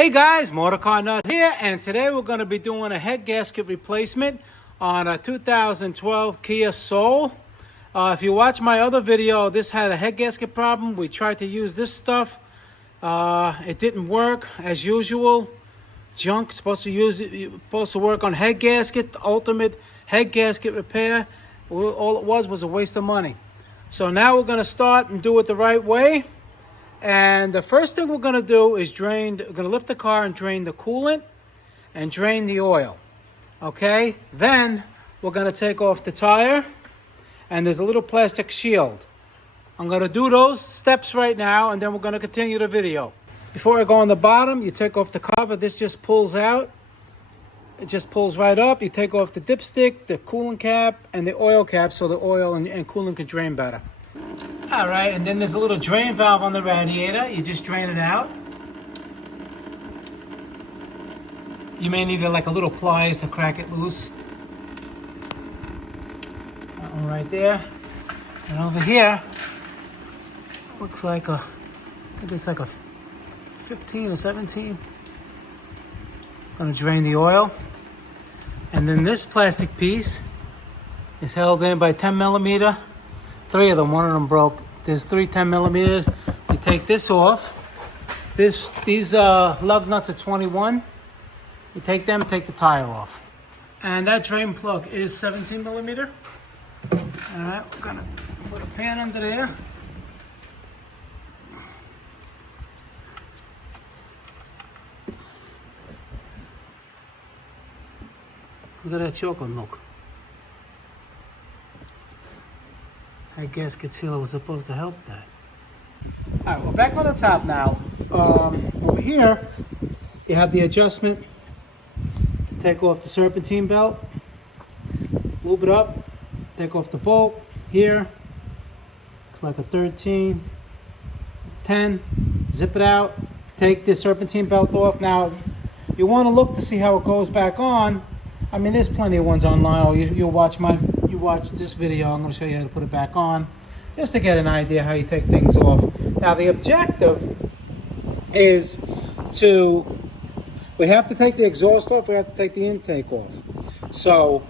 Hey guys, MotorCarNut here, and today we're going to be doing a head gasket replacement on a 2012 Kia Soul. If you watch my other video, this had a head gasket problem. We tried to use this stuff. It didn't work as usual. Junk, supposed to work on head gasket, the ultimate head gasket repair. All it was a waste of money. So now we're going to start and do it the right way. And the first thing we're going to do is we're going to lift the car and drain the coolant and drain the oil. Okay, then we're going to take off the tire, and there's a little plastic shield. I'm going to do those steps right now, and then we're going to continue the video. Before I go on the bottom, you take off the cover. This just pulls out. It just pulls right up. You take off the dipstick, the coolant cap, and the oil cap so the oil and coolant can drain better. All right, and then there's a little drain valve on the radiator. You just drain it out. You may need like a little pliers to crack it loose. That one right there. And over here, looks like I think it's like a 15 or 17. Gonna drain the oil. And then this plastic piece is held in by 10 millimeter. Three of them, one of them broke. There's 3 10 millimeters. You take this off. These lug nuts are 21. You take them, take the tire off. And that drain plug is 17 millimeter. All right, we're gonna put a pan under there. Look at that chocolate milk. That gasket sealer was supposed to help that. All right, we're back on the top now. Over here, you have the adjustment to take off the serpentine belt. Move it up, take off the bolt here. It's like a 13, 10. Zip it out, take the serpentine belt off. Now, you want to look to see how it goes back on. I mean, there's plenty of ones online. Or you watch this video. I'm going to show you how to put it back on, just to get an idea how you take things off. Now, the objective is we have to take the exhaust off. We have to take the intake off. So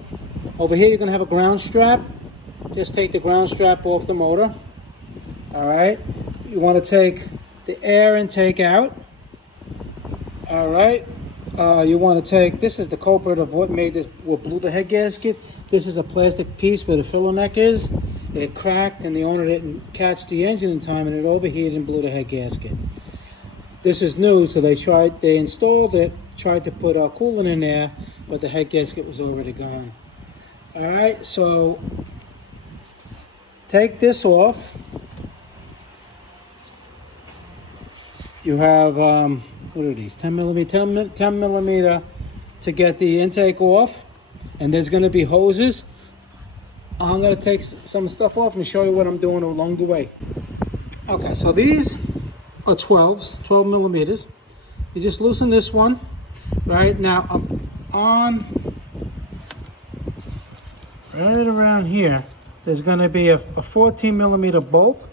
over here, you're going to have a ground strap. Just take the ground strap off the motor. All right. You want to take the air intake out. All right. You want to take, this is the culprit of what blew the head gasket. This is a plastic piece where the filler neck is. It cracked and the owner didn't catch the engine in time and it overheated and blew the head gasket. This is new, so they installed it, tried to put coolant in there, but the head gasket was already gone. All right, so take this off. You have, what are these, 10 millimeter to get the intake off. And there's going to be hoses. I'm going to take some stuff off and show you what I'm doing along the way. Okay, so these are 12 millimeters. You just loosen this one. Right now, up on, right around here, there's going to be a 14 millimeter bolt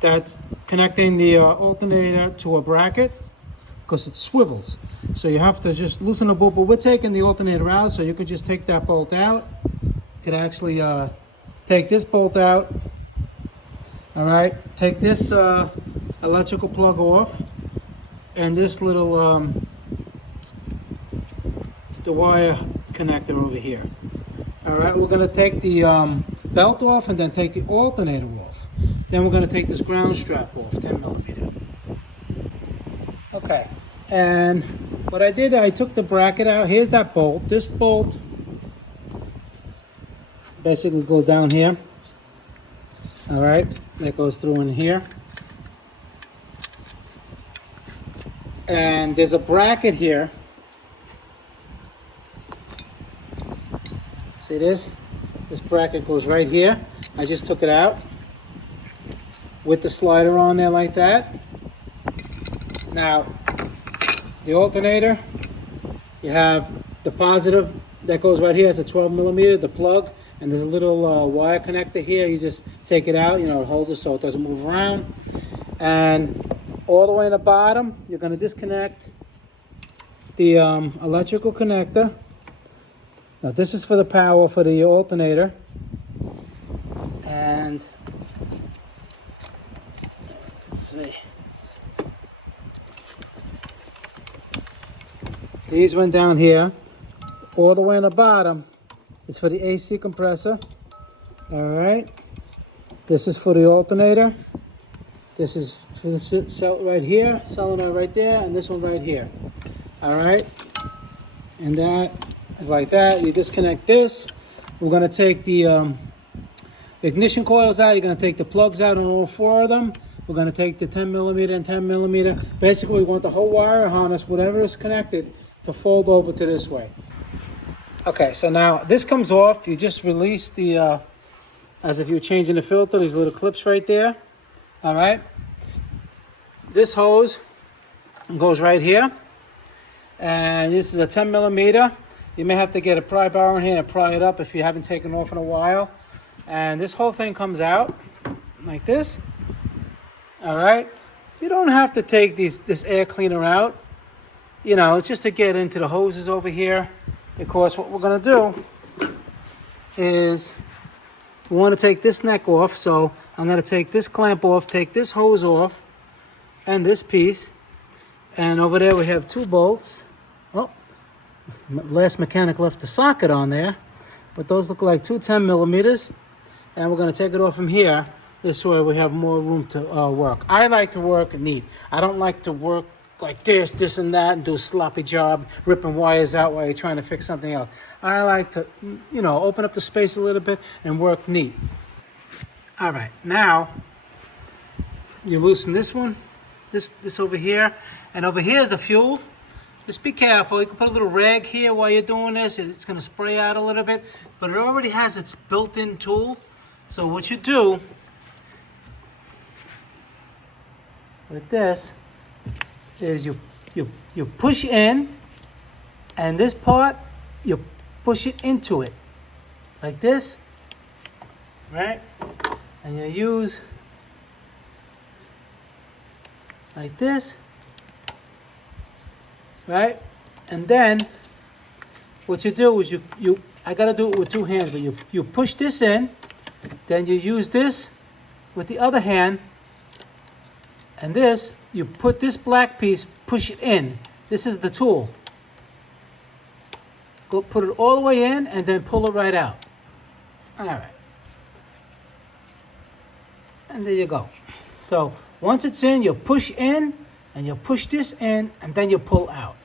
that's connecting the alternator to a bracket because it swivels. So you have to just loosen the bolt, but we're taking the alternator out, so you could just take that bolt out. You could actually take this bolt out. All right, take this electrical plug off, and this little the wire connector over here. All right, we're gonna take the belt off and then take the alternator off. Then we're gonna take this ground strap off, 10 millimeter. Okay, and what I did, I took the bracket out. Here's that bolt. This bolt basically goes down here. All right, that goes through in here. And there's a bracket here. See this? This bracket goes right here. I just took it out with the slider on there like that. Now, the alternator, you have the positive that goes right here. It's a 12 millimeter, the plug, and there's a little wire connector here. You just take it out, it holds it so it doesn't move around. And all the way in the bottom, you're going to disconnect the electrical connector. Now this is for the power for the alternator. And let's see. These went down here. All the way in the bottom is for the AC compressor. All right. This is for the alternator. This is for the cell right here, solenoid right there, and this one right here. All right. And that is like that. You disconnect this. We're going to take the ignition coils out. You're going to take the plugs out on all four of them. We're going to take the 10 millimeter and 10 millimeter. Basically, we want the whole wire harness, whatever is connected, to fold over to this way. Okay, so now this comes off. You just release the, as if you're changing the filter, these little clips right there. All right. This hose goes right here. And this is a 10 millimeter. You may have to get a pry bar in here and pry it up if you haven't taken it off in a while. And this whole thing comes out like this. All right. You don't have to take this air cleaner out. You know, it's just to get into the hoses over here. Because what we're going to do is we want to take this neck off. So I'm going to take this clamp off, take this hose off, and this piece. And over there we have 2 bolts. Oh, last mechanic left the socket on there. But those look like 2 10 millimeters. And we're going to take it off from here. This way we have more room to work. I like to work neat. I don't like to work like this and that and do a sloppy job, ripping wires out while you're trying to fix something else. I like to, you know, open up the space a little bit and work neat. All right, now you loosen this one, this over here, and over here is the fuel. Just be careful. You can put a little rag here while you're doing this. It's going to spray out a little bit, but it already has its built-in tool. So what you do with this is you push in, and this part you push it into it like this, right? And you use like this, right? And then what you do is I gotta do it with 2 hands, but you push this in, then you use this with the other hand, and this, you put this black piece, push it in. This is the tool. Go put it all the way in and then pull it right out. All right. And there you go. So once it's in, you push in and you push this in and then you pull out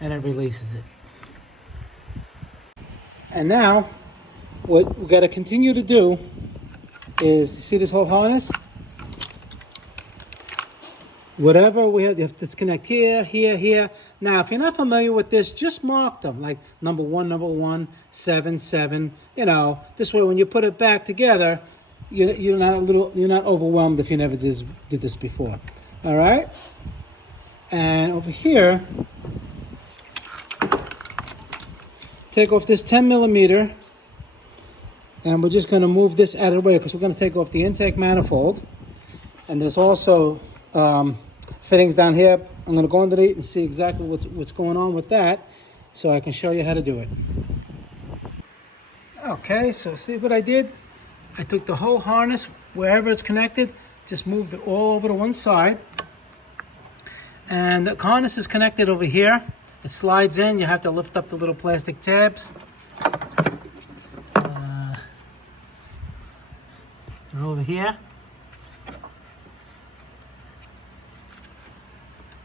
and it releases it. And now what we got to continue to do is, you see this whole harness? Whatever we have, you have to disconnect here, here, here. Now, if you're not familiar with this, just mark them like number 1, 7, 7. You know, this way when you put it back together, you're not overwhelmed if you never did this before. All right. And over here, take off this 10 millimeter, and we're just going to move this out of the way because we're going to take off the intake manifold. And there's also fittings down here. I'm going to go underneath and see exactly what's going on with that so I can show you how to do it. Okay, so see what I did? I took the whole harness, wherever it's connected, just moved it all over to one side. And the harness is connected over here. It slides in. You have to lift up the little plastic tabs. They're over here.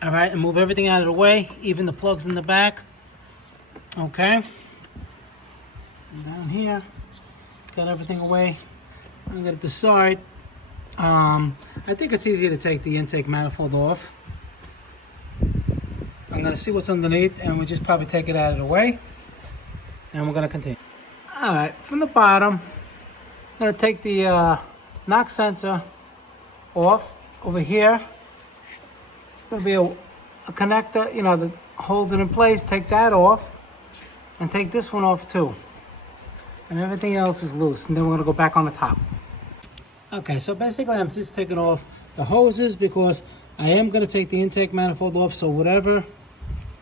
All right, and move everything out of the way, even the plugs in the back. Okay. And down here, got everything away. I'm going to decide. I think it's easier to take the intake manifold off. I'm going to see what's underneath, and we'll just probably take it out of the way. And we're going to continue. All right, from the bottom, I'm going to take the knock sensor off over here. There's going to be a connector, you know, that holds it in place. Take that off, and take this one off too. And everything else is loose. And then we're going to go back on the top. Okay, so basically I'm just taking off the hoses because I am going to take the intake manifold off, so whatever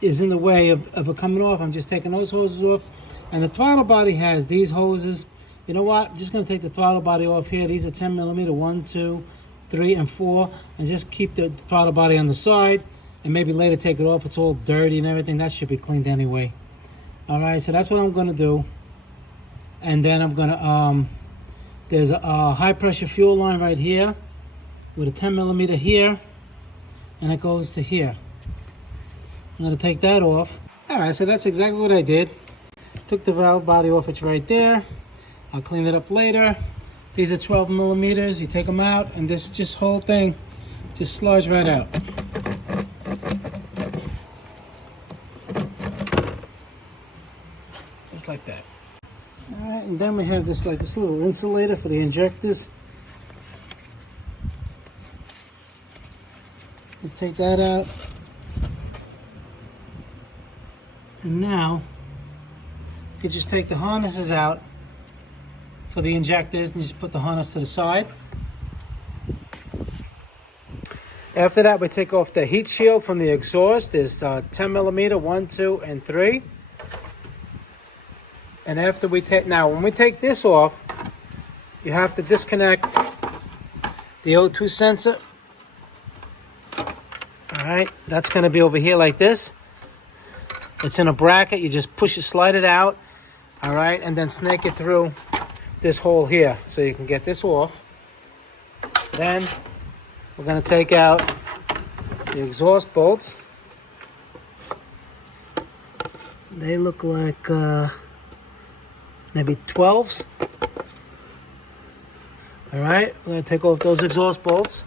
is in the way of it coming off, I'm just taking those hoses off. And the throttle body has these hoses. You know what? I'm just going to take the throttle body off here. These are 10 millimeter, 1, 2, 3, and 4. And just keep the throttle body on the side. And maybe later take it off. It's all dirty and everything. That should be cleaned anyway. Alright, so that's what I'm going to do. And then I'm going to, there's a high pressure fuel line right here with a 10 millimeter here. And it goes to here. I'm going to take that off. Alright, so that's exactly what I did. Took the valve body off, it's right there. I'll clean it up later. These are 12 millimeters. You take them out, and this whole thing just slides right out. Just like that. All right, and then we have this little insulator for the injectors. Let's take that out. And now you could just take the harnesses out for the injectors and just put the harness to the side. After that, we take off the heat shield from the exhaust. There's 10 millimeter, 1, 2, and 3. And after we take, now when we take this off, you have to disconnect the O2 sensor. All right, that's going to be over here like this. It's in a bracket. You just push it, slide it out. All right, and then snake it through this hole here so you can get this off. Then we're going to take out the exhaust bolts. They look like maybe 12s. All right, we're going to take off those exhaust bolts.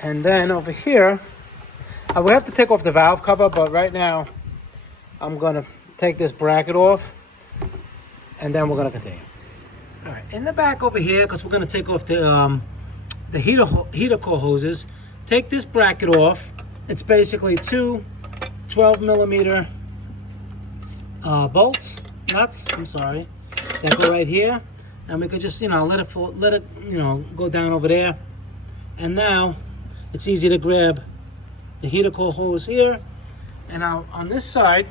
And then over here, I will have to take off the valve cover, but right now I'm going to take this bracket off and then we're going to continue. All right, in the back over here, because we're going to take off the heater core hoses, take this bracket off. It's basically two 12 millimeter bolts, nuts, I'm sorry, that go right here. And we could just, let it go down over there. And now it's easy to grab the heater core hose here. And now on this side,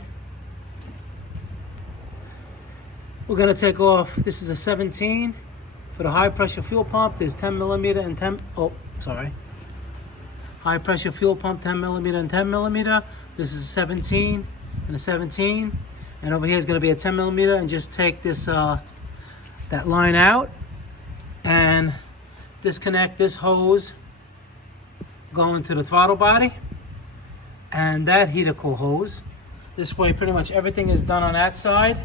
we're going to take off, this is a 17 for the high pressure fuel pump. There's 10 millimeter and 10, high pressure fuel pump, 10 millimeter and 10 millimeter. This is a 17 and a 17. And over here is going to be a 10 millimeter, and just take this, that line out and disconnect this hose going to the throttle body and that heater core hose. This way pretty much everything is done on that side.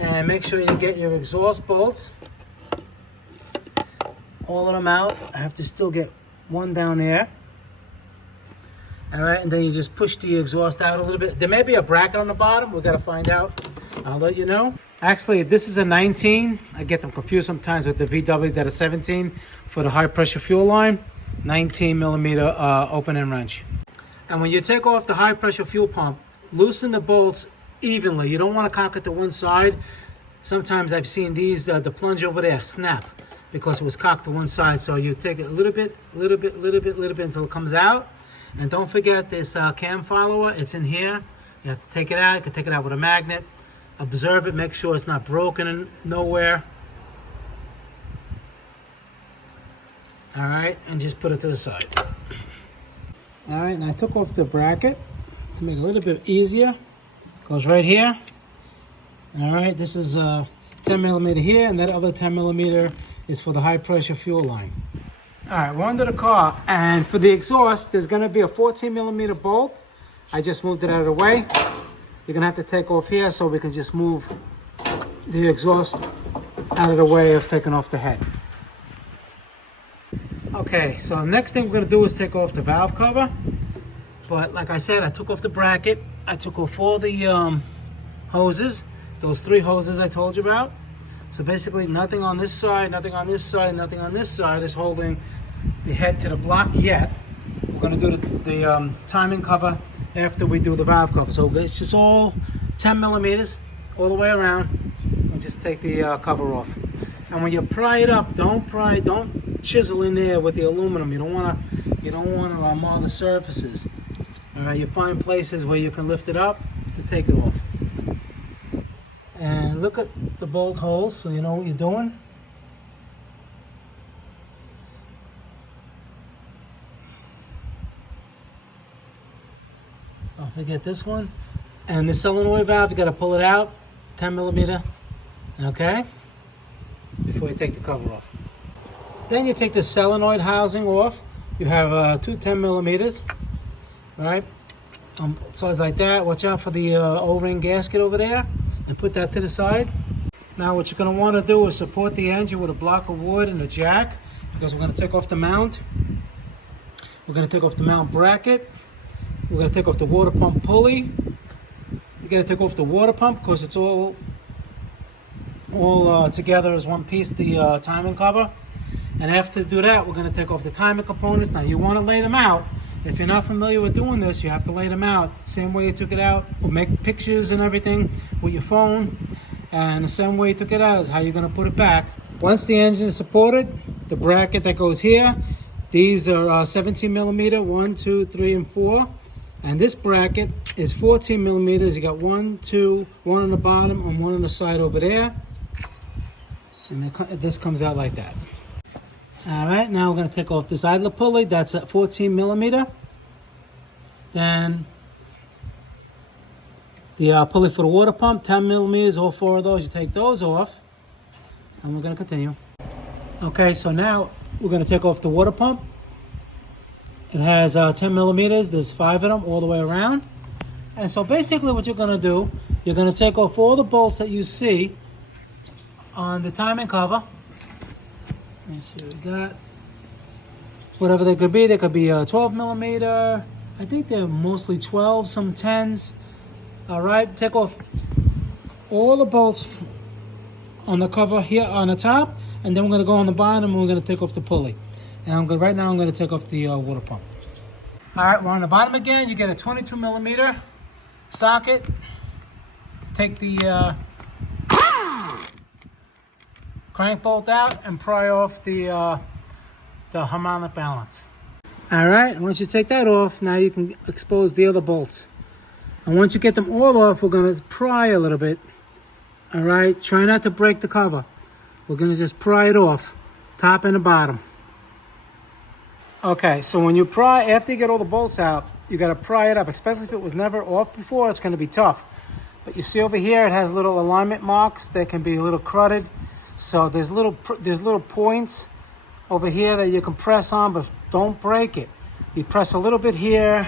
And make sure you get your exhaust bolts, all of them out. I have to still get one down there. All right, and then you just push the exhaust out a little bit. There may be a bracket on the bottom. We've got to find out. I'll let you know. Actually, this is a 19. I get them confused sometimes with the VWs that are 17 for the high pressure fuel line. 19 millimeter open end wrench. And when you take off the high pressure fuel pump, loosen the bolts evenly. You don't want to cock it to one side. Sometimes I've seen these, the plunge over there, snap because it was cocked to one side. So you take it a little bit until it comes out. And don't forget this cam follower. It's in here. You have to take it out. You can take it out with a magnet. Observe it. Make sure it's not broken nowhere. All right, and just put it to the side. All right, and I took off the bracket to make it a little bit easier. Goes right here. All right, this is 10 millimeter here, and that other 10 millimeter is for the high pressure fuel line. All right, we're under the car, and for the exhaust, there's gonna be a 14 millimeter bolt. I just moved it out of the way. You're gonna have to take off here so we can just move the exhaust out of the way of taking off the head. Okay, so next thing we're gonna do is take off the valve cover. But like I said, I took off the bracket. I took off all the hoses, those 3 hoses I told you about. So basically nothing on this side, nothing on this side, nothing on this side is holding the head to the block yet. We're gonna do the timing cover after we do the valve cover. So it's just all 10 millimeters all the way around. And just take the cover off. And when you pry it up, don't chisel in there with the aluminum. You don't wanna, You don't want to mar the surfaces. All right, you find places where you can lift it up to take it off. And look at the bolt holes so you know what you're doing. Don't forget this one. And the solenoid valve, you got to pull it out, 10 millimeter, okay, before you take the cover off. Then you take the solenoid housing off. You have two 10 millimeters, right? Size like that. Watch out for the O-ring gasket over there, and put that to the side. Now what you're going to want to do is support the engine with a block of wood and a jack, because we're going to take off the mount. We're going to take off the mount bracket. We're going to take off the water pump pulley. You got to take off the water pump because it's all together as one piece, the timing cover. And after to do that, we're going to take off the timing components. Now you want to lay them out. If you're not familiar with doing this, you have to lay them out same way you took it out, or make pictures and everything with your phone. And the same way you took it out is how you're going to put it back. Once the engine is supported, the bracket that goes here, these are 17 millimeter, 1, 2, 3, and 4. And this bracket is 14 millimeters. You got 1, 2, 1 on the bottom and 1 on the side over there. And this comes out like that. All right, now we're going to take off this idler pulley. That's at 14 millimeter. Then the pulley for the water pump, 10 millimeters, all 4 of those. You take those off. And we're going to continue. Okay, so now we're going to take off the water pump. It has 10 millimeters. There's 5 of them all the way around. And so basically what you're going to do, you're going to take off all the bolts that you see on the timing cover. Let's see what we got. Whatever they could be. They could be 12 millimeter. I think they're mostly 12, some 10s. All right, take off all the bolts on the cover here on the top. And then we're going to go on the bottom and we're going to take off the pulley. And right now I'm going to take off the water pump. All right, we're on the bottom again. You get a 22 millimeter socket. Take the crank bolt out and pry off the harmonic balance. All right, once you take that off, now you can expose the other bolts. And once you get them all off, we're going to pry a little bit. All right, try not to break the cover. We're going to just pry it off, top and the bottom. Okay, so when you pry, after you get all the bolts out, you got to pry it up, especially if it was never off before, it's going to be tough. But you see over here, it has little alignment marks that can be a little cruded. So there's little points over here that you can press on, but don't break it. You press a little bit here,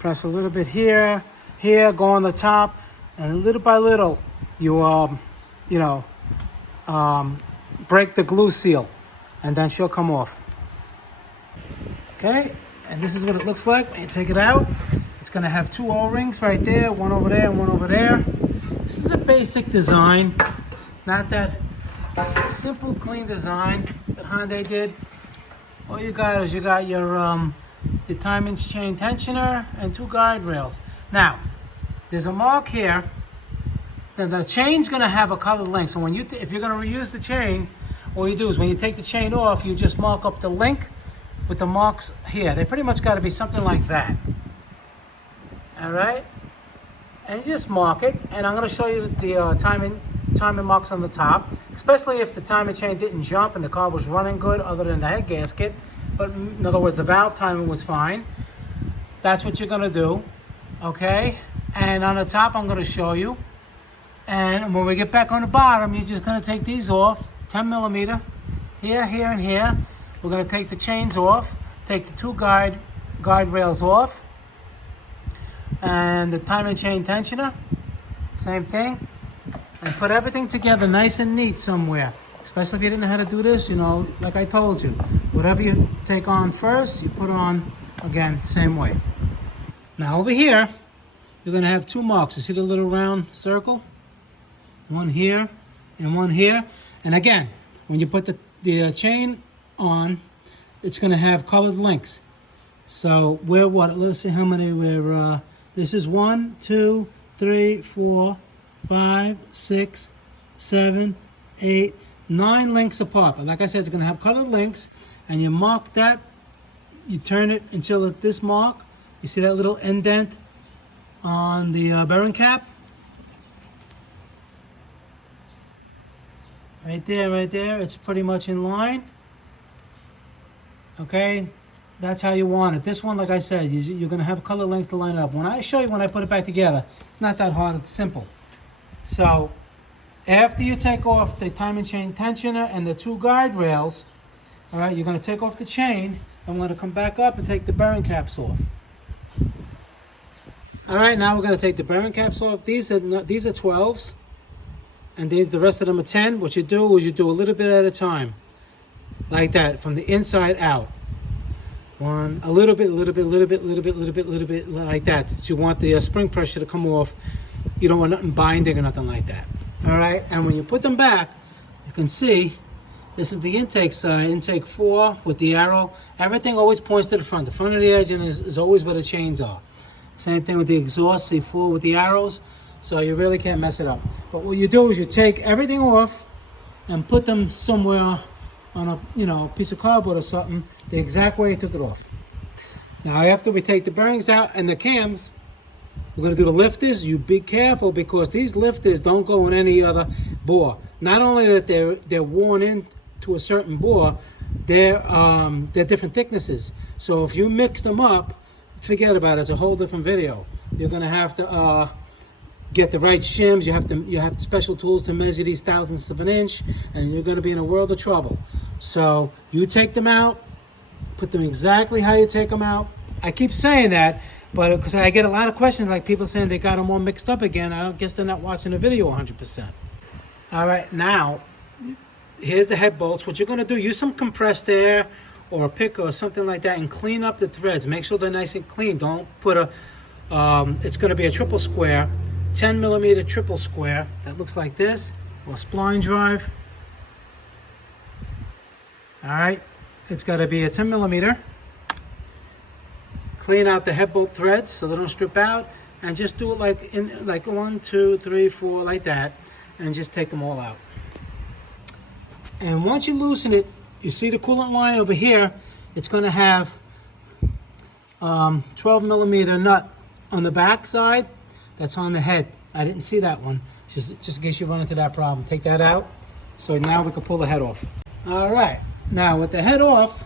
press a little bit here, go on the top, and little by little, you break the glue seal, and then she'll come off. Okay, and this is what it looks like when you take it out. It's going to have 2 O-rings right there, one over there and one over there. This is a basic design. Not that, it's a simple, clean design that Hyundai did. All you got is you got your timing chain tensioner and 2 guide rails. Now, there's a mark here. Then the chain's going to have a colored link. So when if you're going to reuse the chain, all you do is when you take the chain off, you just mark up the link with the marks here. They pretty much got to be something like that. All right, and you just mark it. And I'm going to show you the timing marks on the top, especially if the timing chain didn't jump and the car was running good, other than the head gasket. But in other words, the valve timing was fine. That's what you're going to do. Okay, and on the top, I'm going to show you. And when we get back on the bottom, you're just going to take these off, 10 millimeter, here, here, and here. We're going to take the chains off, take the 2 guide rails off, and the timing chain tensioner, same thing, and put everything together nice and neat somewhere. Especially if you didn't know how to do this, like I told you, whatever you take on first, you put on again, same way. Now over here, you're going to have 2 marks. You see the little round circle? One here and one here. And again, when you put the chain on, it's going to have colored links. So let's see how many this is 1, 2, 3, 4, 5, 6, 7, 8, 9 links apart. But like I said, it's going to have colored links, and you mark that you turn it until at this mark. You see that little indent on the bearing cap? Right there, it's pretty much in line. Okay, that's how you want it. This one, like I said, you're gonna have color lengths to line it up. When I show you when I put it back together, it's not that hard, it's simple. So, after you take off the timing chain tensioner and the two guide rails, all right, you're gonna take off the chain. I'm gonna come back up and take the bearing caps off. All right, now we're gonna take the bearing caps off. These are 12s. And the rest of them are 10. What you do is you do a little bit at a time. Like that, from the inside out. One, a little bit, like that. So you want the spring pressure to come off. You don't want nothing binding or nothing like that. All right, and when you put them back, you can see, this is the intake side, intake 4 with the arrow. Everything always points to the front. The front of the engine is always where the chains are. Same thing with the exhaust, C4 with the arrows. So you really can't mess it up. But what you do is you take everything off and put them somewhere on a piece of cardboard or something, the exact way you took it off. Now after we take the bearings out and the cams, we're going to do the lifters. You be careful because these lifters don't go in any other bore. Not only that they're worn in to a certain bore, they're different thicknesses. So if you mix them up, forget about it. It's a whole different video. You're going to have to get the right shims. You have special tools to measure these thousandths of an inch, and you're going to be in a world of trouble. So you take them out, put them exactly how you take them out. I keep saying that, but because I get a lot of questions, like people saying they got them all mixed up again. I don't guess they're not watching the video 100%. All right, now here's the head bolts. What you're going to do, use some compressed air or a pick or something like that and clean up the threads. Make sure they're nice and clean. Don't put it's going to be a triple square, 10 millimeter triple square that looks like this, or spline drive. All right, it's got to be a 10 millimeter. Clean out the head bolt threads so they don't strip out, and just do it like 1, 2, 3, 4, like that, and just take them all out. And once you loosen it, you see the coolant line over here. It's going to have 12 millimeter nut on the back side. That's on the head. I didn't see that one. Just in case you run into that problem. Take that out. So now we can pull the head off. All right. Now with the head off,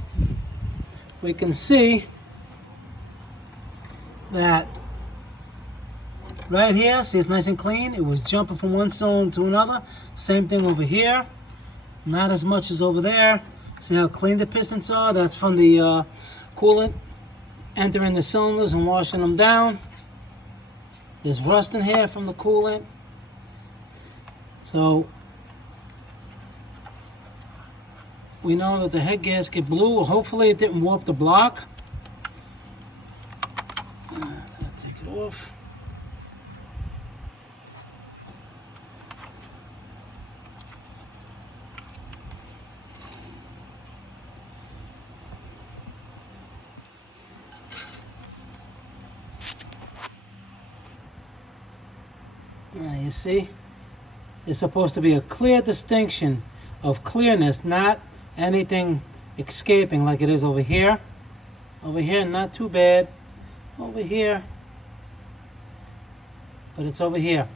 we can see that right here, see it's nice and clean. It was jumping from one cylinder to another. Same thing over here. Not as much as over there. See how clean the pistons are? That's from the coolant entering the cylinders and washing them down. There's rust in here from the coolant. So we know that the head gasket blew. Hopefully it didn't warp the block. Take it off. You see, it's supposed to be a clear distinction of clearness, not anything escaping like it is over here. Over here, not too bad. Over here, but it's over here.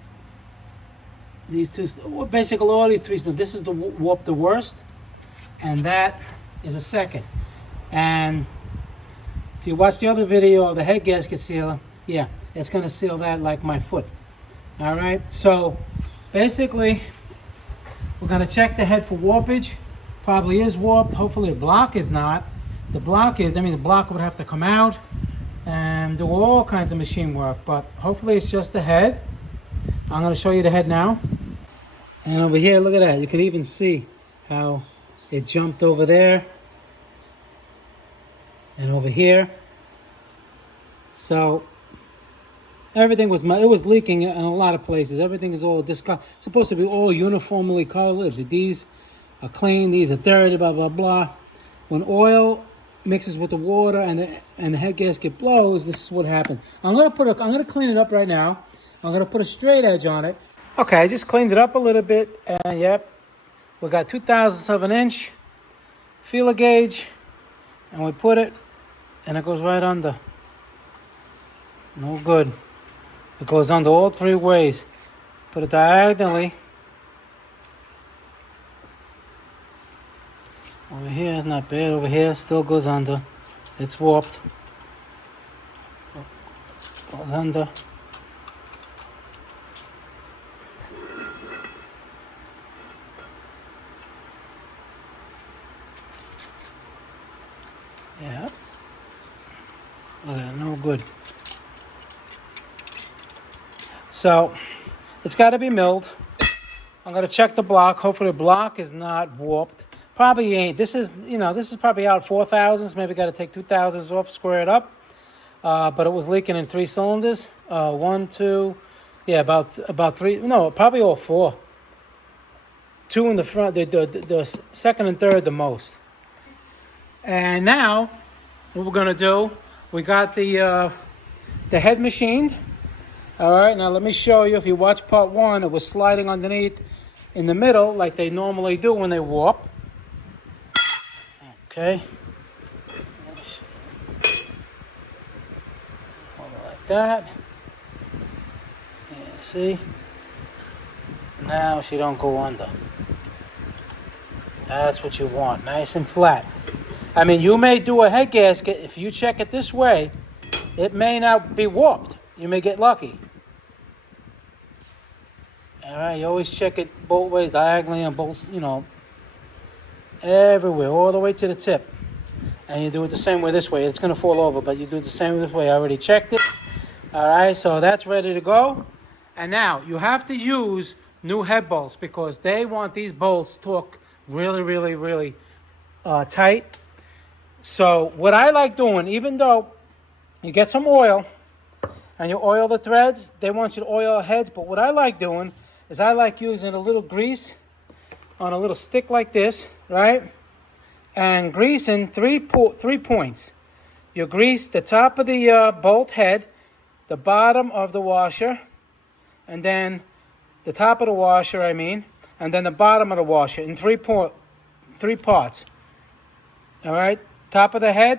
These two, basically all these three, this is the warp the worst, and that is a second. And if you watch the other video of the head gasket sealer, yeah, it's going to seal that like my foot. All right, so basically we're going to check the head for warpage. Probably is warped. Hopefully the block is not. The block is, the block would have to come out and do all kinds of machine work, but hopefully it's just the head. I'm going to show you the head now. And over here, look at that. You can even see how it jumped over there and over here. So everything was, it was leaking in a lot of places. Everything is all supposed to be all uniformly colored. These are clean, these are dirty, blah, blah, blah. When oil mixes with the water and the head gasket blows, this is what happens. I'm gonna clean it up right now. I'm gonna put a straight edge on it. Okay, I just cleaned it up a little bit, and yep, we got 2/1000 of an inch feeler gauge, and we put it and it goes right under. No good. It goes under all three ways. Put it diagonally. Over here is not bad. Over here still goes under. It's warped. Goes under. Yeah. Look at it, no good. So, it's got to be milled. I'm going to check the block. Hopefully the block is not warped. Probably ain't. This is probably out 4,000s. Maybe got to take 2,000s off, square it up. But it was leaking in 3 cylinders. 1, 2, yeah, about 3. No, probably all 4. 2 in the front. The second and third the most. And now, what we're gonna do? We got the head machined. All right. Now let me show you. If you watch part 1, it was sliding underneath in the middle like they normally do when they warp. Okay. Hold it like that. Yeah, see? Now she don't go under. That's what you want, nice and flat. I mean, you may do a head gasket. If you check it this way, it may not be warped. You may get lucky. All right, you always check it both ways, diagonally and both, everywhere, all the way to the tip. And you do it the same way this way. It's going to fall over, but you do it the same this way. I already checked it. All right, so that's ready to go. And now, you have to use new head bolts because they want these bolts torqued really, really, really tight. So what I like doing, even though you get some oil and you oil the threads, they want you to oil the heads. But what I like doing is I like using a little grease on a little stick like this, right? And greasing three points. You grease the top of the bolt head, the bottom of the washer, and then the top of the washer, and then the bottom of the washer in three parts. All right? Top of the head,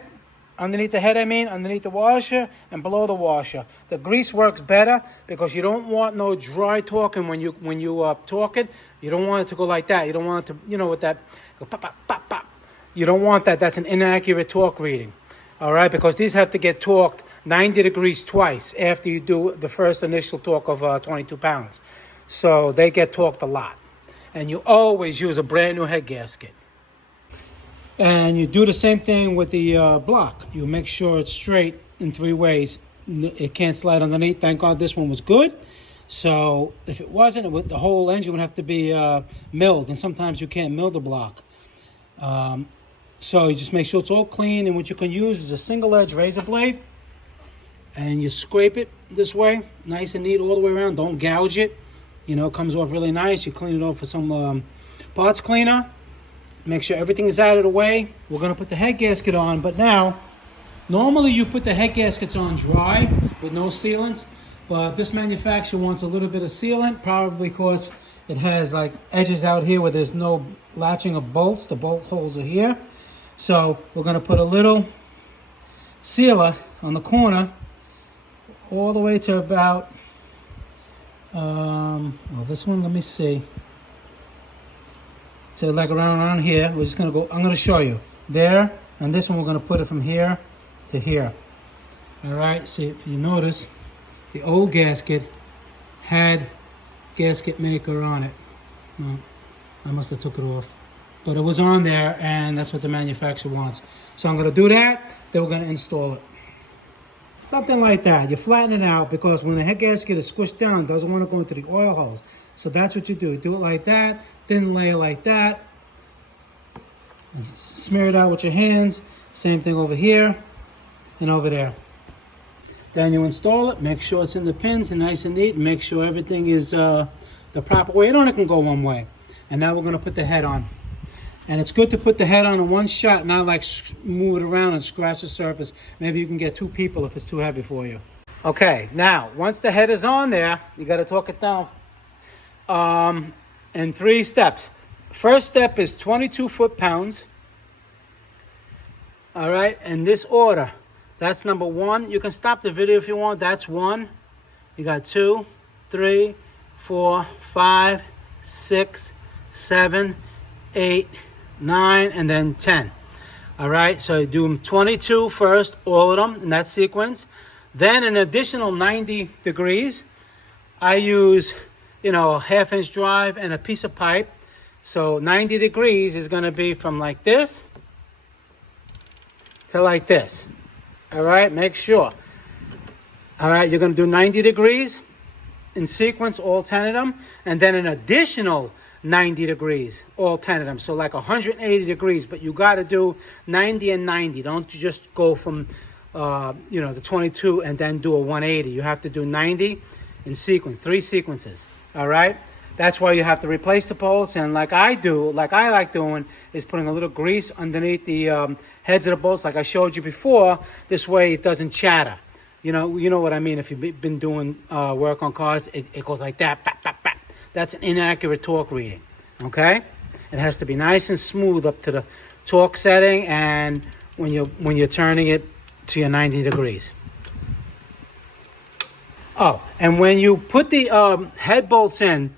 underneath the head, underneath the washer, and below the washer. The grease works better because you don't want no dry torquing when you torque it. You don't want it to go like that. You don't want it to, with that, go pop, pop, pop, pop. You don't want that. That's an inaccurate torque reading. All right? Because these have to get torqued 90 degrees twice after you do the first initial torque of 22 pounds. So they get torqued a lot. And you always use a brand new head gasket. And you do the same thing with the block. You make sure it's straight in 3 ways. It can't slide underneath. Thank God this one was good. So if it wasn't, the whole engine would have to be milled. And sometimes you can't mill the block. So you just make sure it's all clean. And what you can use is a single edge razor blade. And you scrape it this way, nice and neat all the way around. Don't gouge it. It comes off really nice. You clean it off with some parts cleaner. Make sure everything is out of the way. We're going to put the head gasket on. But now, normally you put the head gaskets on dry with no sealants. But this manufacturer wants a little bit of sealant, probably because it has like edges out here where there's no latching of bolts. The bolt holes are here. So we're going to put a little sealer on the corner all the way to about, this one, let me see. So like around here, we're just going to go, I'm going to show you. There, and this one we're going to put it from here to here. All right, see if you notice, the old gasket had gasket maker on it. Well, I must have took it off. But it was on there, and that's what the manufacturer wants. So I'm going to do that, then we're going to install it. Something like that. You flatten it out because when the head gasket is squished down, it doesn't want to go into the oil holes. So that's what you do. Do it like that, thin layer like that. Smear it out with your hands. Same thing over here and over there. Then you install it. Make sure it's in the pins and nice and neat. Make sure everything is the proper way. It only can go one way. And now we're going to put the head on. And it's good to put the head on in one shot, not like move it around and scratch the surface. Maybe you can get 2 people if it's too heavy for you. Okay, now, once the head is on there, you got to torque it down in 3 steps. First step is 22 foot-pounds. All right, in this order. That's number 1. You can stop the video if you want. That's 1. You got 2, 3, 4, 5, 6, 7, 8, 9, and then 10. All right, so you do them 22 first, all of them in that sequence. Then an additional 90 degrees. I use, a 1/2-inch drive and a piece of pipe. So 90 degrees is going to be from like this to like this. All right, make sure. All right, you're going to do 90 degrees in sequence, all 10 of them, and then an additional 90 degrees, all 10 of them. So like 180 degrees, but you got to do 90 and 90. Don't just go from, the 22 and then do a 180. You have to do 90 in sequence, 3 sequences. All right. That's why you have to replace the bolts. And like I like doing, is putting a little grease underneath the heads of the bolts, like I showed you before. This way it doesn't chatter. You know what I mean. If you've been doing work on cars, it goes like that. Bap, bap, bap. That's an inaccurate torque reading. Okay, it has to be nice and smooth up to the torque setting, and when you're turning it to your 90 degrees. Oh, and when you put the head bolts in,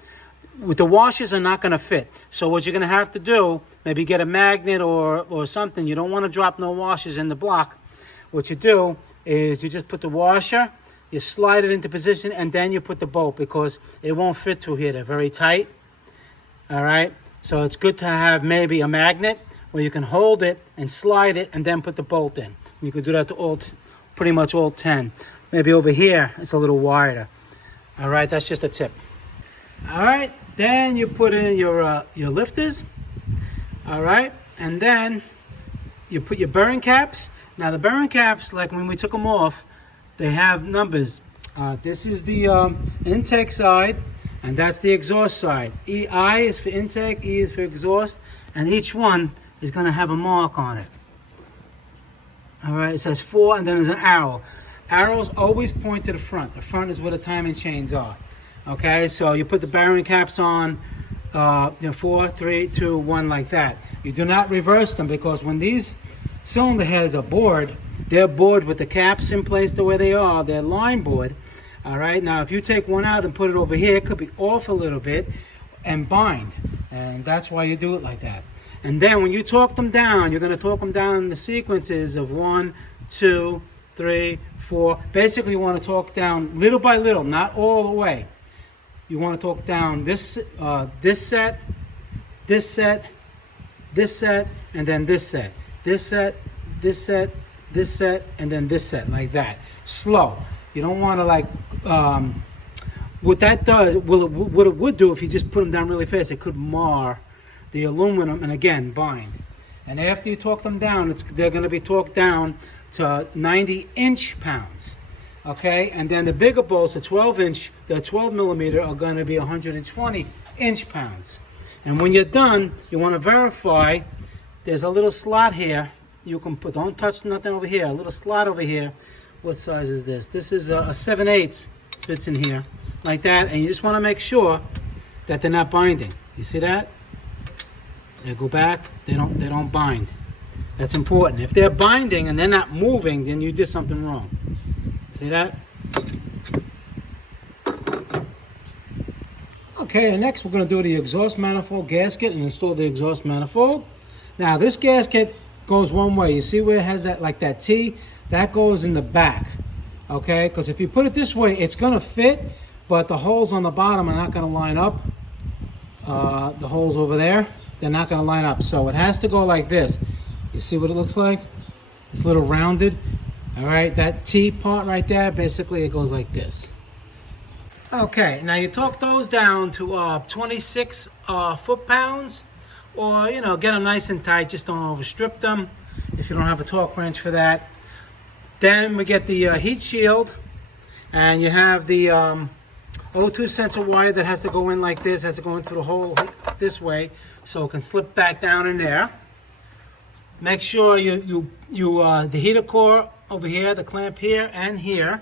with the washers are not going to fit. So what you're going to have to do, maybe get a magnet or something. You don't want to drop no washers in the block. What you do is you just put the washer, you slide it into position, and then you put the bolt, because it won't fit through here. They're very tight. All right. So it's good to have maybe a magnet where you can hold it and slide it and then put the bolt in. You can do that to pretty much all 10. Maybe over here it's a little wider. All right. That's just a tip. All right. Then you put in your lifters. All right. And then you put your bearing caps. Now the bearing caps, like when we took them off, they have numbers. This is the intake side, and that's the exhaust side. I is for intake, E is for exhaust, and each one is going to have a mark on it. All right, it says 4, and then there's an arrow. Arrows always point to the front. The front is where the timing chains are. Okay, so you put the bearing caps on, 4, 3, 2, 1, like that. You do not reverse them, because when these cylinder heads are bored, they're bored with the caps in place the way they are. They're line bored. All right. Now, if you take one out and put it over here, it could be off a little bit and bind. And that's why you do it like that. And then when you torque them down, you're going to torque them down in the sequences of 1, 2, 3, 4. Basically, you want to torque down little by little, not all the way. You want to torque down this set, this set, this set, and then this set. This set, this set, this set, and then this set, like that. Slow. You don't want to what that does, what it would do if you just put them down really fast, it could mar the aluminum and again bind. And after you torque them down, they're going to be torqued down to 90 inch-pounds. Okay, and then the bigger bolts, the 12 millimeter, are going to be 120 inch-pounds. And when you're done, you want to verify. There's a little slot here. You can put, don't touch nothing over here. A little slot over here. What size is this? This is a 7/8 fits in here, like that. And you just want to make sure that they're not binding. You see that? They go back. They don't bind. That's important. If they're binding and they're not moving, then you did something wrong. See that? Okay, and next we're going to do the exhaust manifold gasket and install the exhaust manifold. Now this gasket goes one way. You see where it has that T? That goes in the back. Okay, because if you put it this way, it's going to fit, but the holes on the bottom are not going to line up. The holes over there, they're not going to line up. So it has to go like this. You see what it looks like? It's a little rounded. All right, that T part right there, basically it goes like this. Okay, now you torque those down to 26 foot-pounds, or get them nice and tight. Just don't overstrip them if you don't have a torque wrench for that. Then we get the heat shield, and you have the O2 sensor wire that has to go in like this, has to go into the hole this way, so it can slip back down in there. Make sure the heater core over here, the clamp here and here,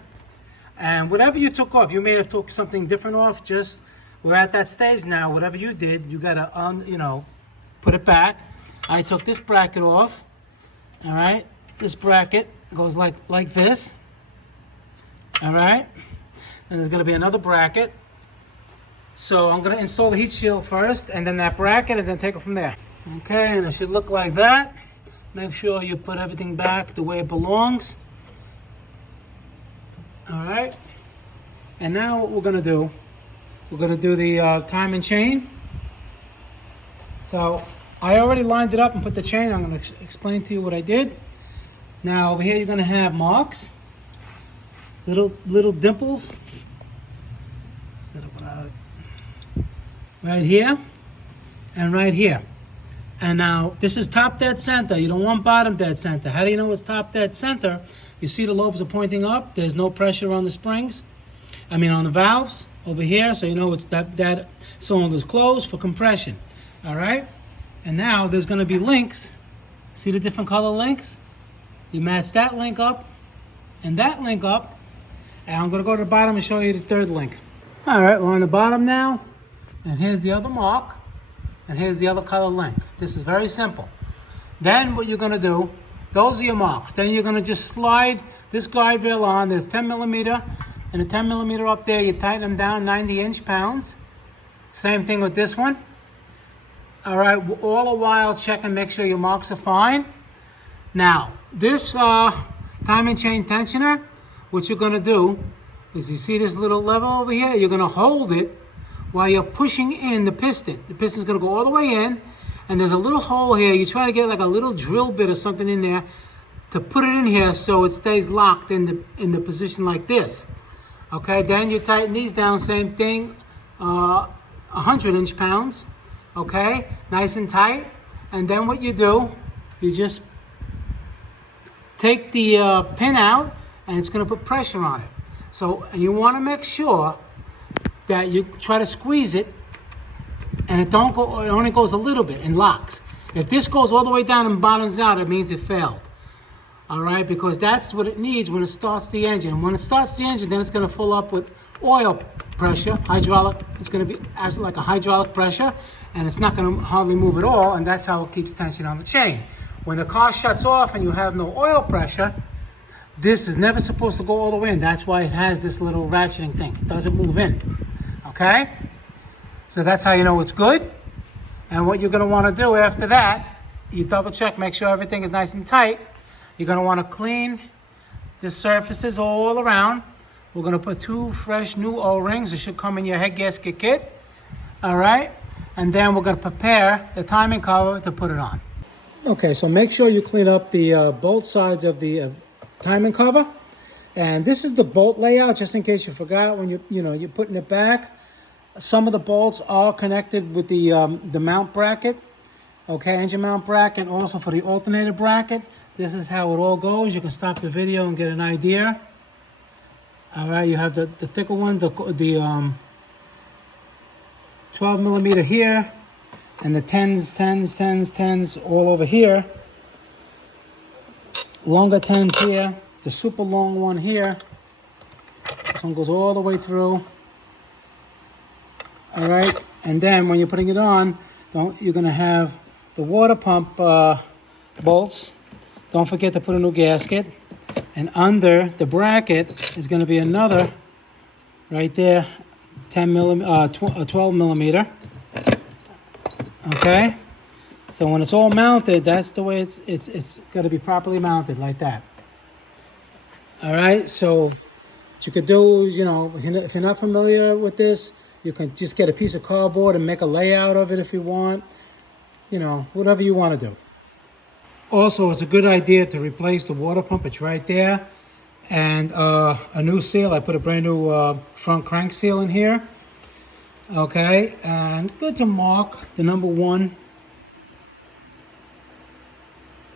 and whatever you took off, you may have took something different off. Just we're at that stage now. Whatever you did, you gotta put it back. I took this bracket off. All right, this bracket It goes like this. All right. And there's going to be another bracket. So I'm going to install the heat shield first, and then that bracket, and then take it from there. Okay, and it should look like that. Make sure you put everything back the way it belongs. All right. And now what we're going to do, we're going to do the timing chain. So I already lined it up and put the chain. I'm going to explain to you what I did. Now over here you're going to have marks, little dimples. Right here and right here. And now this is top dead center. You don't want bottom dead center. How do you know it's top dead center? You see the lobes are pointing up. There's no pressure on the springs. On the valves over here. So you know it's that cylinder's closed for compression. All right. And now there's going to be links. See the different color links? You match that link up and that link up. And I'm going to go to the bottom and show you the third link. All right, we're on the bottom now. And here's the other mark. And here's the other color link. This is very simple. Then what you're going to do, those are your marks. Then you're going to just slide this guide rail on. There's 10 millimeter and a 10 millimeter up there. You tighten them down 90 inch-pounds. Same thing with this one. All right, all the while check and make sure your marks are fine. Now, this timing chain tensioner, what you're going to do is, you see this little lever over here? You're going to hold it while you're pushing in the piston. The piston's going to go all the way in, and there's a little hole here. You try to get like a little drill bit or something in there to put it in here so it stays locked in the position like this. Okay, then you tighten these down, same thing, 100 inch-pounds. Okay, nice and tight. And then what you do, you just take the pin out, and it's going to put pressure on it. So you want to make sure that you try to squeeze it, and it only goes a little bit and locks. If this goes all the way down and bottoms out, it means it failed. All right, because that's what it needs when it starts the engine. When it starts the engine, then it's going to fill up with oil pressure, hydraulic. It's going to be actually like a hydraulic pressure, and it's not going to hardly move at all, and that's how it keeps tension on the chain. When the car shuts off and you have no oil pressure, this is never supposed to go all the way in. That's why it has this little ratcheting thing. It doesn't move in. Okay? So that's how you know it's good. And what you're going to want to do after that, you double check, make sure everything is nice and tight. You're going to want to clean the surfaces all around. We're going to put 2 fresh new O-rings. It should come in your head gasket kit. All right? And then we're going to prepare the timing cover to put it on. Okay, so make sure you clean up the both sides of the timing cover. And this is the bolt layout, just in case you forgot when you're putting it back. Some of the bolts are connected with the mount bracket. Okay, engine mount bracket, also for the alternator bracket. This is how it all goes. You can stop the video and get an idea. All right, you have the thicker one, the 12 millimeter here, and the 10s all over here. Longer 10s here, the super long one here. This one goes all the way through. All right, and then when you're putting it on, you're going to have the water pump bolts. Don't forget to put a new gasket. And under the bracket is going to be another, right there, 12 millimeter. Okay, so when it's all mounted, that's the way it's going to be properly mounted, like that. All right, so what you could do is, if you're not familiar with this, you can just get a piece of cardboard and make a layout of it if you want. Whatever you want to do. Also, it's a good idea to replace the water pump. It's right there. And a new seal. I put a brand new front crank seal in here. Okay, and good to mark the number 1.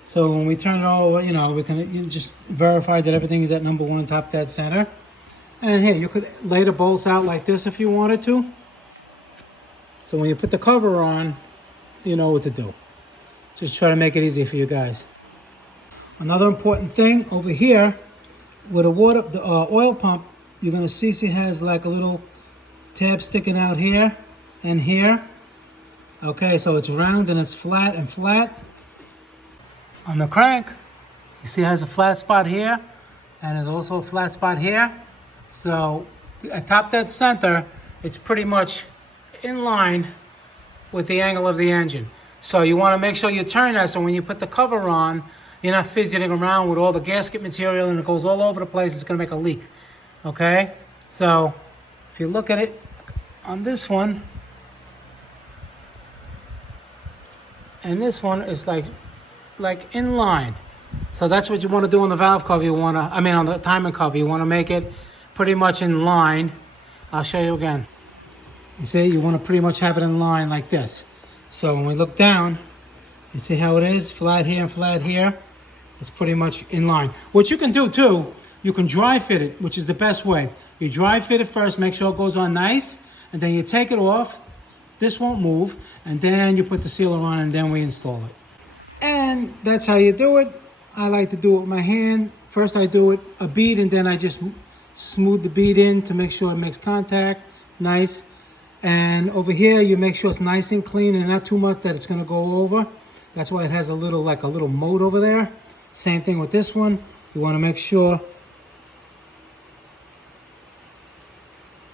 So when we turn it over, we can just verify that everything is at number 1, top dead center. And here, you could lay the bolts out like this if you wanted to. So when you put the cover on, you know what to do. Just try to make it easy for you guys. Another important thing over here, with the oil pump, you're going to see it has like a little tab sticking out here and here. Okay, so it's round and it's flat and flat. On the crank, You see it has a flat spot here, and there's also a flat spot here. So at top dead center, it's pretty much in line with the angle of the engine. So you want to make sure you turn that so when you put the cover on, you're not fidgeting around with all the gasket material and it goes all over the place. It's going to make a leak. Okay? So if you look at it on this one, and this one is like in line. So that's what you want to do on the valve cover. On the timing cover, you want to make it pretty much in line. I'll show you again. You see, you want to pretty much have it in line like this. So when we look down, you see how it is, flat here and flat here. It's pretty much in line. What you can do too, you can dry fit it, which is the best way. You dry fit it first, make sure it goes on nice, and then you take it off. This won't move, and then you put the sealer on, and then we install it. And that's how you do it. I like to do it with my hand. First I do it a bead, and then I just smooth the bead in to make sure it makes contact, nice. And over here, you make sure it's nice and clean and not too much that it's gonna go over. That's why it has a little moat over there. Same thing with this one. You wanna make sure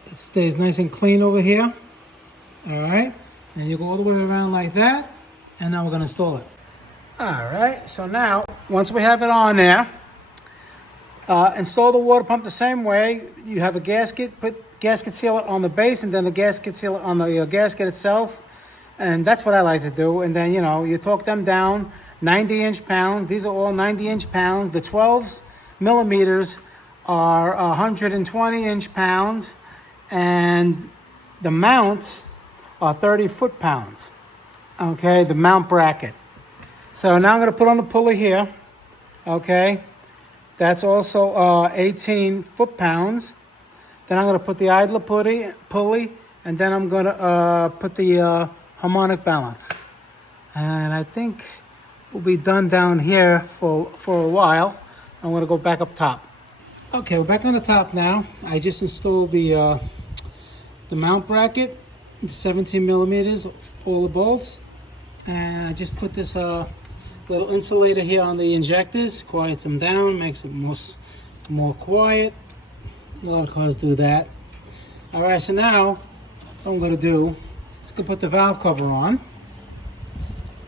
it stays nice and clean over here. All right, and you go all the way around like that, and now we're gonna install it. All right, so now, once we have it on there, install the water pump the same way. You have a gasket, put gasket sealer on the base, and then the gasket sealer on the gasket itself. And that's what I like to do. And then, you torque them down, 90-inch pounds. These are all 90-inch pounds. The 12 millimeters are 120-inch pounds, and the mounts are 30 foot-pounds. Okay, the mount bracket. So now I'm going to put on the pulley here. Okay, that's also 18 foot-pounds. Then I'm going to put the idler pulley, and then I'm going to put the harmonic balance. And I think we'll be done down here for a while. I'm going to go back up top. Okay, we're back on the top now. I just installed the mount bracket, the 17 millimeters, all the bolts. And I just put this little insulator here on the injectors, quiets them down, makes it more quiet. A lot of cars do that. All right, so now what I'm going to do is I'm going to put the valve cover on,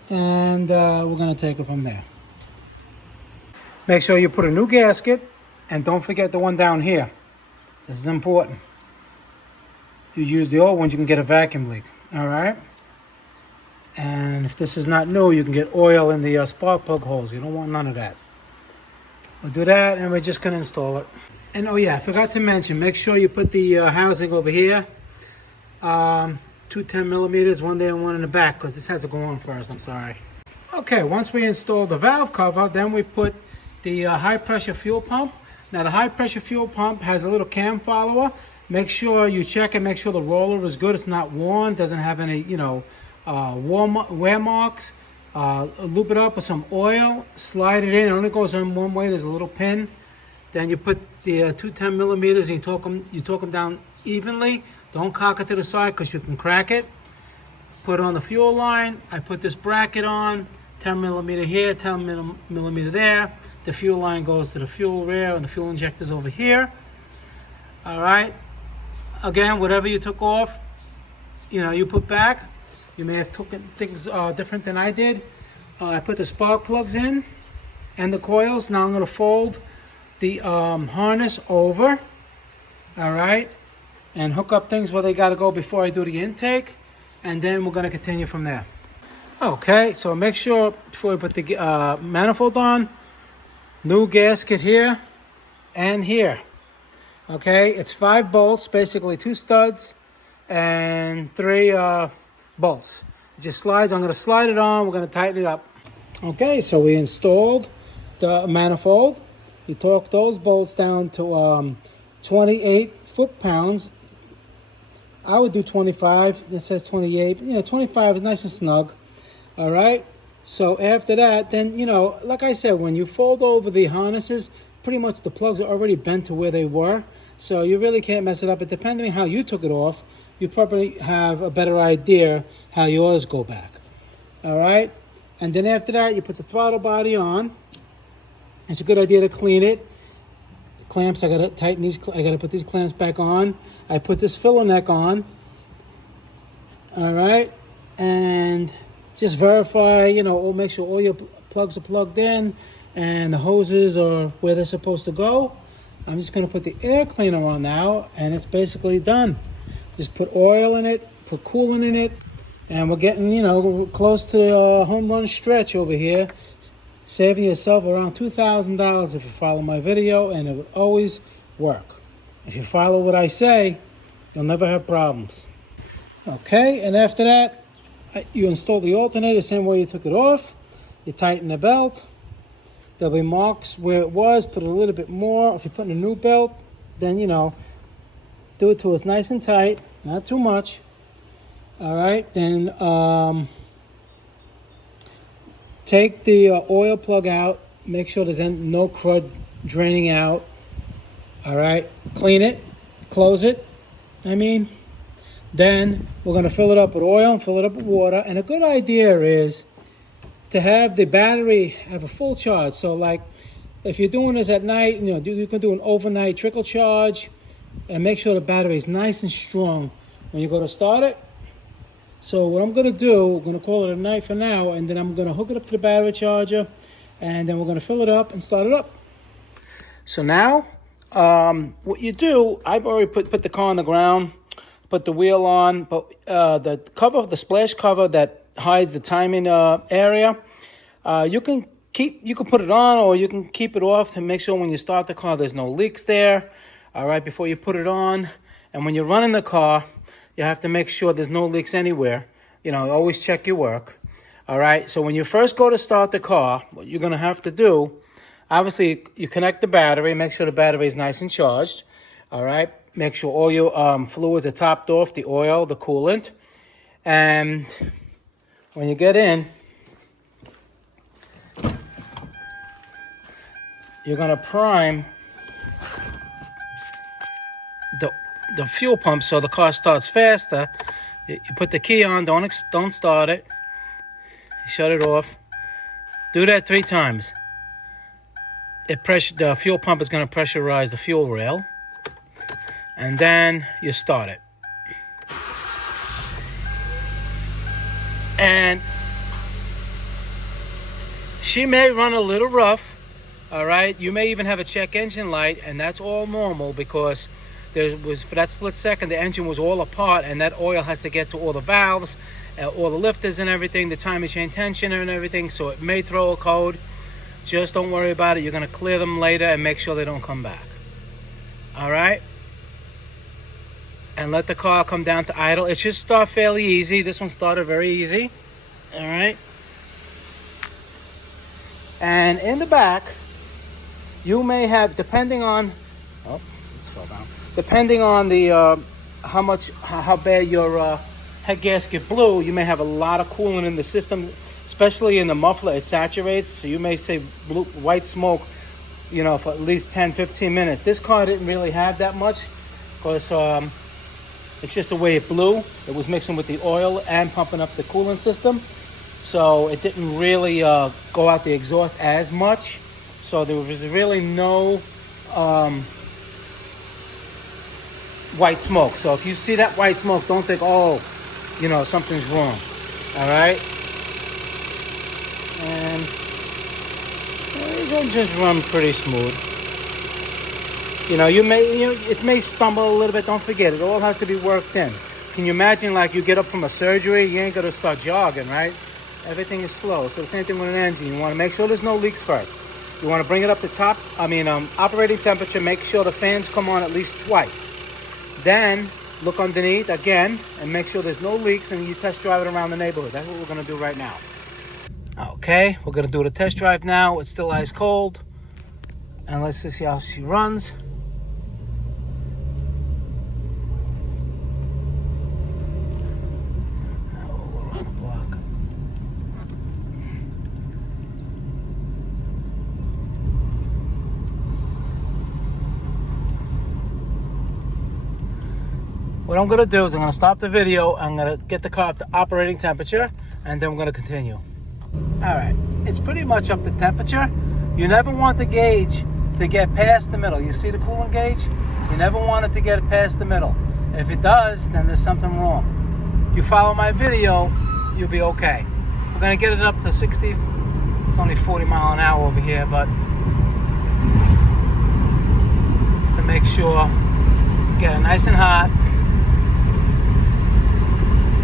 and we're going to take it from there. Make sure you put a new gasket, and don't forget the one down here. This is important. You use the old ones, you can get a vacuum leak. All right. And if this is not new, you can get oil in the spark plug holes. You don't want none of that. We'll do that, and we're just going to install it. And oh yeah, I forgot to mention, make sure you put the housing over here. 2 10 millimeters, one there and one in the back, because this has to go on first, I'm sorry. Okay, once we install the valve cover, then we put the high pressure fuel pump. Now the high pressure fuel pump has a little cam follower. Make sure you check and make sure the roller is good. It's not worn, doesn't have any, wear marks. Loop it up with some oil, slide it in. It only goes in one way. There's a little pin. Then you put the 2 10 millimeters and you torque them down evenly. Don't cock it to the side because you can crack it. Put it on the fuel line. I put this bracket on, 10 millimeter here, 10 millimeter there. The fuel line goes to the fuel rail and the fuel injectors over here. All right. Again, whatever you took off, you put back. You may have taken things different than I did. I put the spark plugs in and the coils. Now I'm going to fold the harness over, all right, and hook up things where they got to go before I do the intake, and then we're going to continue from there. Okay, so make sure before we put the manifold on, new gasket here and here. Okay, it's 5 bolts, basically 2 studs and 3 bolts. It just slides. I'm going to slide it on. We're going to tighten it up. Okay, so we installed the manifold. We torque those bolts down to 28 foot-pounds. I would do 25. This says 28. 25 is nice and snug. All right. So after that, then, like I said, when you fold over the harnesses, pretty much the plugs are already bent to where they were. So you really can't mess it up. But depending on how you took it off, you probably have a better idea how yours go back. All right. And then after that, you put the throttle body on. It's a good idea to clean it. Clamps, I gotta tighten these. I gotta put these clamps back on. I put this filler neck on. All right, and just verify. Make sure all your plugs are plugged in and the hoses are where they're supposed to go. I'm just gonna put the air cleaner on now, and it's basically done. Just put oil in it, put coolant in it, and we're getting close to the home run stretch over here. Saving yourself around $2,000 if you follow my video, and it will always work. If you follow what I say, you'll never have problems. Okay, and after that, you install the alternator the same way you took it off. You tighten the belt. There'll be marks where it was. Put a little bit more. If you're putting a new belt, then, do it till it's nice and tight, not too much. All right, then take the oil plug out. Make sure there's no crud draining out. All right, clean it, close it. Then we're going to fill it up with oil and fill it up with water. And a good idea is to have the battery have a full charge. So like if you're doing this at night, you can do an overnight trickle charge and make sure the battery is nice and strong when you go to start it. So what I'm going to do, I'm going to call it a night for now, and then I'm going to hook it up to the battery charger, and then we're going to fill it up and start it up. So now, what you do, I've already put the car on the ground, put the wheel on, but the splash cover that hides the timing area, you can put it on, or you can keep it off to make sure when you start the car there's no leaks there. All right, before you put it on, and when you're running the car, you have to make sure there's no leaks anywhere. Always check your work. All right, so when you first go to start the car, what you're going to have to do, obviously, you connect the battery, make sure the battery is nice and charged. All right, make sure all your fluids are topped off, the oil, the coolant. And when you get in, you're going to prime the fuel pump so the car starts faster. You put the key on, don't start it. Shut it off. Do that 3 times. The fuel pump is going to pressurize the fuel rail. And then you start it. And she may run a little rough. All right. You may even have a check engine light, and that's all normal because for that split second, the engine was all apart, and that oil has to get to all the valves, all the lifters and everything, the timing chain tension and everything, so it may throw a code. Just don't worry about it. You're going to clear them later and make sure they don't come back. All right? And let the car come down to idle. It should start fairly easy. This one started very easy. All right? And in the back, you may have, depending on the how bad your head gasket blew, you may have a lot of coolant in the system, especially in the muffler. It saturates, so you may see white smoke, for at least 10-15 minutes. This car didn't really have that much because it's just the way it blew. It was mixing with the oil and pumping up the coolant system, so it didn't really go out the exhaust as much. So there was really no white smoke. So if you see that white smoke, don't think, something's wrong. All right? And these engines run pretty smooth. It may stumble a little bit. Don't forget, it all has to be worked in. Can you imagine, like, you get up from a surgery, you ain't gonna start jogging, right? Everything is slow. So the same thing with an engine. You want to make sure there's no leaks first. You want to bring it up to operating temperature. Make sure the fans come on at least twice. Then look underneath again and make sure there's no leaks, and you test drive it around the neighborhood. That's what we're going to do right now. Okay, we're going to do the test drive now. It's still ice cold. And let's just see how she runs. What I'm going to do is I'm going to stop the video. I'm going to get the car up to operating temperature, and then we're going to continue. All right, it's pretty much up to temperature. You never want the gauge to get past the middle. You see the coolant gauge? You never want it to get past the middle. If it does, then there's something wrong. If you follow my video, you'll be okay. We're gonna get it up to 60. It's only 40 mile an hour over here, but just to make sure, get it nice and hot.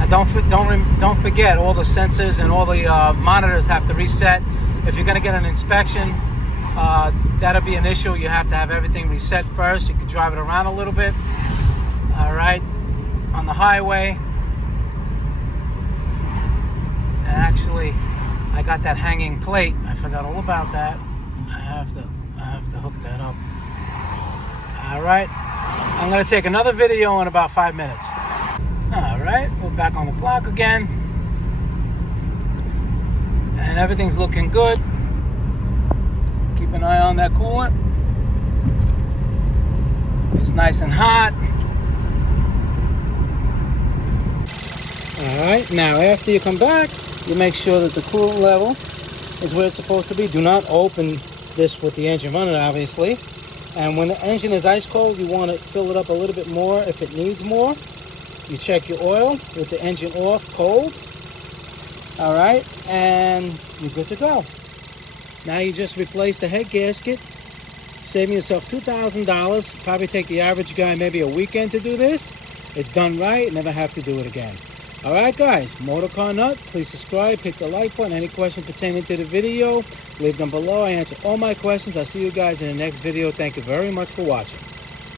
And don't forget, all the sensors and all the monitors have to reset. If you're gonna get an inspection, that'll be an issue. You have to have everything reset first. You can drive it around a little bit. All right, on the highway. And actually, I got that hanging plate. I forgot all about that. I have to hook that up. All right, I'm gonna take another video in about 5 minutes. All right, we're back on the block again, and everything's looking good. Keep an eye on that coolant. It's nice and hot. All right, now after you come back, you make sure that the coolant level is where it's supposed to be. Do not open this with the engine running, obviously. And when the engine is ice cold, you want to fill it up a little bit more if it needs more. You check your oil with the engine off, cold. All right, and you're good to go. Now you just replace the head gasket, saving yourself $2,000. Probably take the average guy maybe a weekend to do this. It's done right, never have to do it again. All right, guys, MotorCarNut, please subscribe, hit the like button. Any question pertaining to the video, leave them below. I answer all my questions. I'll see you guys in the next video. Thank you very much for watching.